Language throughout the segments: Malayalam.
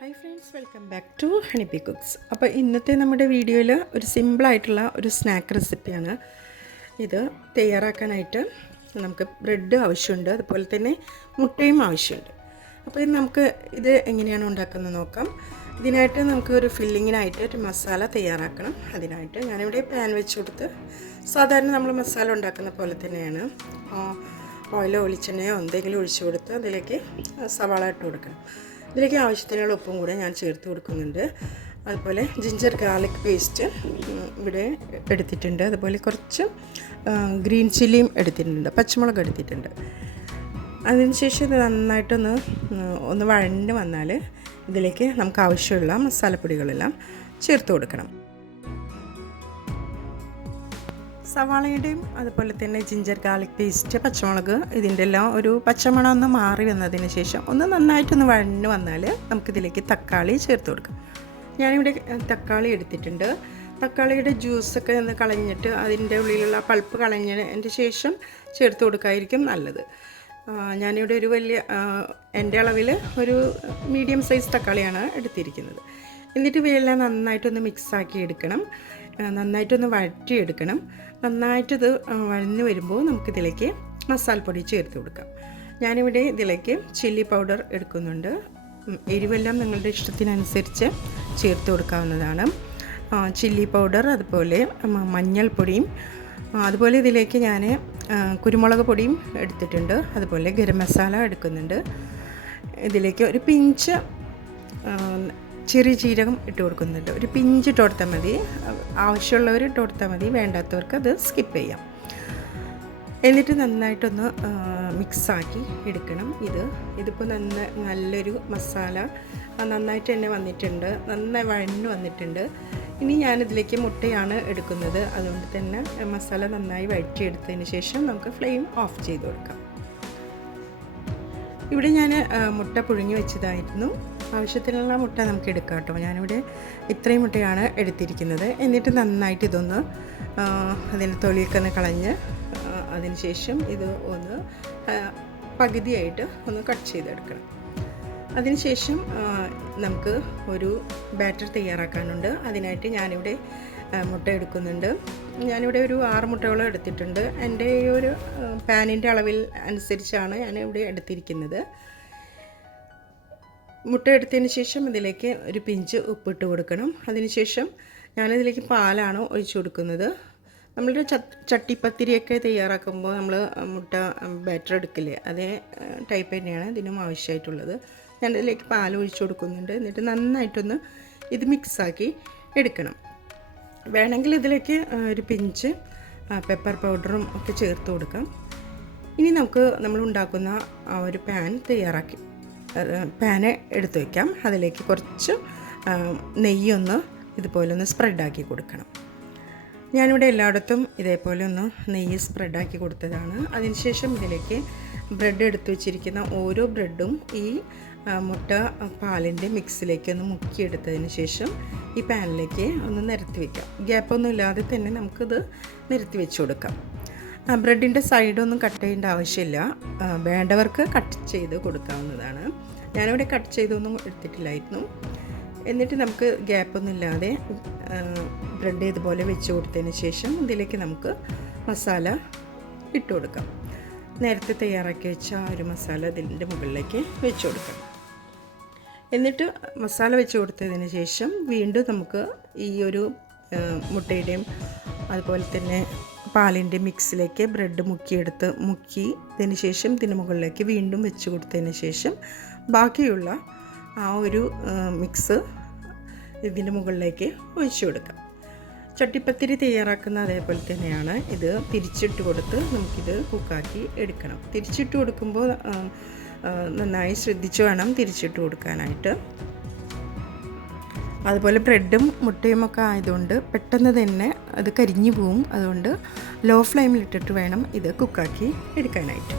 Hi friends, welcome back to Honeybee Cooks. അപ്പോൾ ഇന്നത്തെ നമ്മുടെ വീഡിയോയിൽ ഒരു സിമ്പിളായിട്ടുള്ള ഒരു സ്നാക്ക് റെസിപ്പിയാണ്. ഇത് തയ്യാറാക്കാനായിട്ട് നമുക്ക് ബ്രെഡ് ആവശ്യമുണ്ട്, അതുപോലെ തന്നെ മുട്ടയും ആവശ്യമുണ്ട്. അപ്പോൾ ഇത് എങ്ങനെയാണ് ഉണ്ടാക്കുന്നത് നോക്കാം. ഇതിനായിട്ട് നമുക്ക് ഒരു ഫില്ലിങ്ങിനായിട്ട് ഒരു മസാല തയ്യാറാക്കണം. അതിനായിട്ട് ഞാനിവിടെ പാൻ വെച്ച് കൊടുത്ത് സാധാരണ നമ്മൾ മസാല ഉണ്ടാക്കുന്ന പോലെ തന്നെയാണ് ഓയിലോ വെളിച്ചെണ്ണയോ എന്തെങ്കിലും ഒഴിച്ചു കൊടുത്ത് അതിലേക്ക് സവാള ഇട്ട് കൊടുക്കണം. ഇതിലേക്ക് ആവശ്യത്തിനുള്ള ഉപ്പും കൂടെ ഞാൻ ചേർത്ത് കൊടുക്കുന്നുണ്ട്. അതുപോലെ ജിഞ്ചർ ഗാർലിക് പേസ്റ്റ് ഇവിടെ എടുത്തിട്ടുണ്ട്. അതുപോലെ കുറച്ച് ഗ്രീൻ ചില്ലിയും എടുത്തിട്ടുണ്ട്, പച്ചമുളക് എടുത്തിട്ടുണ്ട്. അതിനുശേഷം ഇത് നന്നായിട്ടൊന്ന് വഴണ്ട് വന്നാൽ ഇതിലേക്ക് നമുക്ക് ആവശ്യമുള്ള മസാലപ്പൊടികളെല്ലാം ചേർത്ത് കൊടുക്കണം. സവാളയുടെയും അതുപോലെ തന്നെ ജിഞ്ചർ ഗാർലിക് പേസ്റ്റ്, പച്ചമുളക്, ഇതിൻ്റെ എല്ലാം ഒരു പച്ചമണം ഒന്ന് മാറി വന്നതിന് ശേഷം ഒന്ന് നന്നായിട്ടൊന്ന് വഴണ്ട് വന്നാൽ നമുക്കിതിലേക്ക് തക്കാളി ചേർത്ത് കൊടുക്കാം. ഞാനിവിടെ തക്കാളി എടുത്തിട്ടുണ്ട്. തക്കാളിയുടെ ജ്യൂസൊക്കെ ഒന്ന് കളഞ്ഞിട്ട് അതിൻ്റെ ഉള്ളിലുള്ള പൾപ്പ് കളഞ്ഞതിന് ശേഷം ചേർത്ത് കൊടുക്കായിരിക്കും നല്ലത്. ഞാനിവിടെ ഒരു എൻ്റെ അളവിൽ ഒരു മീഡിയം സൈസ് തക്കാളിയാണ് എടുത്തിരിക്കുന്നത്. എന്നിട്ട് ഇവയെല്ലാം നന്നായിട്ടൊന്ന് മിക്സാക്കി എടുക്കണം, നന്നായിട്ടൊന്ന് വഴറ്റിയെടുക്കണം. നന്നായിട്ടിത് വഴഞ്ഞ് വരുമ്പോൾ നമുക്കിതിലേക്ക് മസാലപ്പൊടി ചേർത്ത് കൊടുക്കാം. ഞാനിവിടെ ഇതിലേക്ക് ചില്ലി പൗഡർ എടുക്കുന്നുണ്ട്. എരിവെല്ലാം നിങ്ങളുടെ ഇഷ്ടത്തിനനുസരിച്ച് ചേർത്ത് കൊടുക്കാവുന്നതാണ്. ചില്ലി പൗഡർ, അതുപോലെ മഞ്ഞൾപ്പൊടിയും, അതുപോലെ ഇതിലേക്ക് ഞാൻ കുരുമുളക് പൊടിയും എടുത്തിട്ടുണ്ട്. അതുപോലെ ഗരം മസാല എടുക്കുന്നുണ്ട്. ഇതിലേക്ക് ഒരു പിഞ്ച് ചെറിയ ജീരകം ഇട്ട് കൊടുക്കുന്നുണ്ട്. ഒരു പിഞ്ച് ഇട്ട് കൊടുത്താൽ മതി, ആവശ്യമുള്ളവർ ഇട്ട് കൊടുത്താൽ മതി, വേണ്ടാത്തവർക്ക് അത് സ്കിപ്പ് ചെയ്യാം. എന്നിട്ട് നന്നായിട്ടൊന്ന് മിക്സാക്കി എടുക്കണം. ഇതിപ്പോൾ നല്ലൊരു മസാല നന്നായിട്ട് തന്നെ വന്നിട്ടുണ്ട്, നന്നായി വഴഞ്ഞ് വന്നിട്ടുണ്ട്. ഇനി ഞാനിതിലേക്ക് മുട്ടയാണ് എടുക്കുന്നത്. അതുകൊണ്ട് തന്നെ മസാല നന്നായി വഴറ്റിയെടുത്തതിന് ശേഷം നമുക്ക് ഫ്ലെയിം ഓഫ് ചെയ്ത് കൊടുക്കാം. ഇവിടെ ഞാൻ മുട്ട പുഴുങ്ങി വെച്ചതായിരുന്നു. ആവശ്യത്തിനുള്ള മുട്ട നമുക്ക് എടുക്കാം കേട്ടോ. ഞാനിവിടെ ഇത്രയും മുട്ടയാണ് എടുത്തിരിക്കുന്നത്. എന്നിട്ട് നന്നായിട്ട് ഇതൊന്ന് അതിൻ്റെ തൊലിയൊക്കെ ഒന്ന് കളഞ്ഞ് അതിന് ശേഷം ഇത് ഒന്ന് പകുതിയായിട്ട് ഒന്ന് കട്ട് ചെയ്തെടുക്കണം. അതിനുശേഷം നമുക്ക് ഒരു ബാറ്റർ തയ്യാറാക്കാനുണ്ട്. അതിനായിട്ട് ഞാനിവിടെ മുട്ട എടുക്കുന്നുണ്ട്. ഞാനിവിടെ ഒരു 6 മുട്ടകളും എടുത്തിട്ടുണ്ട്. എൻ്റെ ഈ ഒരു പാനിൻ്റെ അളവിൽ അനുസരിച്ചാണ് ഞാനിവിടെ എടുത്തിരിക്കുന്നത്. മുട്ട എടുത്തതിന് ശേഷം ഇതിലേക്ക് ഒരു പിഞ്ച് ഉപ്പിട്ട് കൊടുക്കണം. അതിനുശേഷം ഞാനിതിലേക്ക് പാലാണ് ഒഴിച്ചു കൊടുക്കുന്നത്. നമ്മളുടെ ചട്ടിപ്പത്തിരിയൊക്കെ തയ്യാറാക്കുമ്പോൾ നമ്മൾ മുട്ട ബാറ്റർ എടുക്കില്ലേ, അതേ ടൈപ്പ് തന്നെയാണ് ഇതിനും ആവശ്യമായിട്ടുള്ളത്. ഞാനിതിലേക്ക് പാൽ ഒഴിച്ചു കൊടുക്കുന്നുണ്ട്. എന്നിട്ട് നന്നായിട്ടൊന്ന് ഇത് മിക്സാക്കി എടുക്കണം. വേണമെങ്കിൽ ഇതിലേക്ക് ഒരു പിഞ്ച് പെപ്പർ പൗഡറും ഒക്കെ ചേർത്ത് കൊടുക്കാം. ഇനി നമ്മൾ ഉണ്ടാക്കുന്ന ആ ഒരു പാന് എടുത്ത് വയ്ക്കാം. അതിലേക്ക് കുറച്ച് നെയ്യൊന്ന് ഇതുപോലെ ഒന്ന് സ്പ്രെഡാക്കി കൊടുക്കണം. ഞാനിവിടെ എല്ലായിടത്തും ഇതേപോലെ ഒന്ന് നെയ്യ് സ്പ്രെഡാക്കി കൊടുത്തതാണ്. അതിനുശേഷം ഇതിലേക്ക് ബ്രെഡ് എടുത്ത് വെച്ചിരിക്കുന്ന ഓരോ ബ്രെഡും ഈ മുട്ട പാലിൻ്റെ മിക്സിലേക്ക് ഒന്ന് മുക്കിയെടുത്തതിന് ശേഷം ഈ പാനിലേക്ക് ഒന്ന് നിരത്തി വയ്ക്കാം. ഗ്യാപ്പൊന്നും ഇല്ലാതെ തന്നെ നമുക്കിത് നിരത്തി വെച്ച് കൊടുക്കാം. ബ്രെഡിൻ്റെ സൈഡൊന്നും കട്ട് ചെയ്യേണ്ട ആവശ്യമില്ല, വേണ്ടവർക്ക് കട്ട് ചെയ്ത് കൊടുക്കാവുന്നതാണ്. ഞാനിവിടെ കട്ട് ചെയ്തൊന്നും എടുത്തിട്ടില്ലായിരുന്നു. എന്നിട്ട് നമുക്ക് ഗ്യാപ്പൊന്നും ഇല്ലാതെ ബ്രെഡ് ഇതുപോലെ വെച്ച് കൊടുത്തതിന് ശേഷം ഇതിലേക്ക് നമുക്ക് മസാല ഇട്ട് കൊടുക്കാം. നേരത്തെ തയ്യാറാക്കി വെച്ച ഒരു മസാല ഇതിൻ്റെ മുകളിലേക്ക് വെച്ച് കൊടുക്കാം. എന്നിട്ട് മസാല വെച്ച് കൊടുത്തതിന് ശേഷം വീണ്ടും നമുക്ക് ഈ ഒരു മുട്ടയുടെയും അതുപോലെ തന്നെ പാലിൻ്റെ മിക്സിലേക്ക് ബ്രെഡ് മുക്കിയതിന് ശേഷം ഇതിന് മുകളിലേക്ക് വീണ്ടും വെച്ച് കൊടുത്തതിന് ശേഷം ബാക്കിയുള്ള ആ ഒരു മിക്സ് ഇതിൻ്റെ മുകളിലേക്ക് ഒഴിച്ചു കൊടുക്കാം. ചട്ടിപ്പത്തിരി തയ്യാറാക്കുന്ന അതേപോലെ തന്നെയാണ്. ഇത് തിരിച്ചിട്ട് കൊടുത്ത് നമുക്കിത് കുക്കാക്കി എടുക്കണം. തിരിച്ചിട്ട് കൊടുക്കുമ്പോൾ നന്നായി ശ്രദ്ധിച്ച് വേണം തിരിച്ചിട്ട് കൊടുക്കാനായിട്ട്. അതുപോലെ ബ്രെഡും മുട്ടയും ഒക്കെ ആയതുകൊണ്ട് പെട്ടെന്ന് തന്നെ അത് കരിഞ്ഞു പോവും. അതുകൊണ്ട് ലോ ഫ്ലെയിമിലിട്ടിട്ട് വേണം ഇത് കുക്കാക്കി എടുക്കാനായിട്ട്.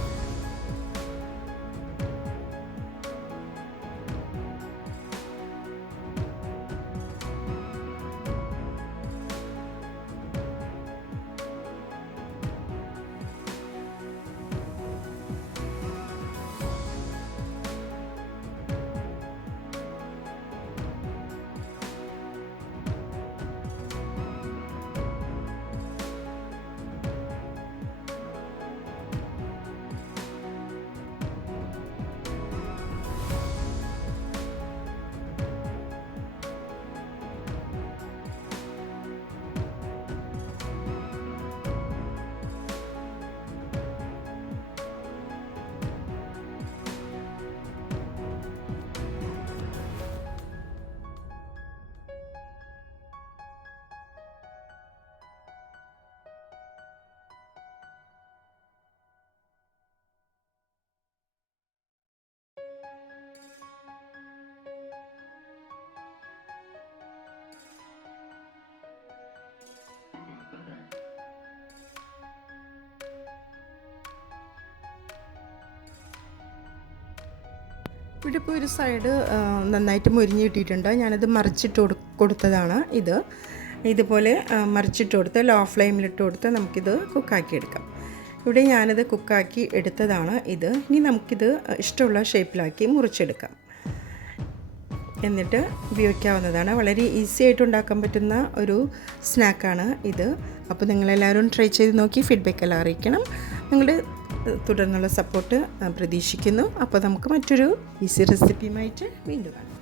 ഇവിടെ ഇപ്പോൾ ഒരു സൈഡ് നന്നായിട്ട് മുരിഞ്ഞ് കിട്ടിയിട്ടുണ്ട്. ഞാനത് മറിച്ചിട്ട് കൊടുത്തതാണ്. ഇതുപോലെ മറിച്ചിട്ട് കൊടുത്ത് ലോ ഫ്ലെയിമിലിട്ട് കൊടുത്ത് നമുക്കിത് കുക്കാക്കി എടുക്കാം. ഇവിടെ ഞാനിത് കുക്കാക്കി എടുത്തതാണ് ഇനി നമുക്കിത് ഇഷ്ടമുള്ള ഷേപ്പിലാക്കി മുറിച്ചെടുക്കാം. എന്നിട്ട് ഉപയോഗിക്കാവുന്നതാണ്. വളരെ ഈസി ആയിട്ട് ഉണ്ടാക്കാൻ പറ്റുന്ന ഒരു സ്നാക്കാണ് ഇത്. അപ്പോൾ നിങ്ങളെല്ലാവരും ട്രൈ ചെയ്ത് നോക്കി ഫീഡ്ബാക്ക് എല്ലാം അറിയിക്കണം. നിങ്ങളുടെ തുടർന്നുള്ള സപ്പോർട്ട് പ്രതീക്ഷിക്കുന്നു. അപ്പോൾ നമുക്ക് മറ്റൊരു ഈസി റെസിപ്പിയുമായിട്ട് വീണ്ടും കാണാം.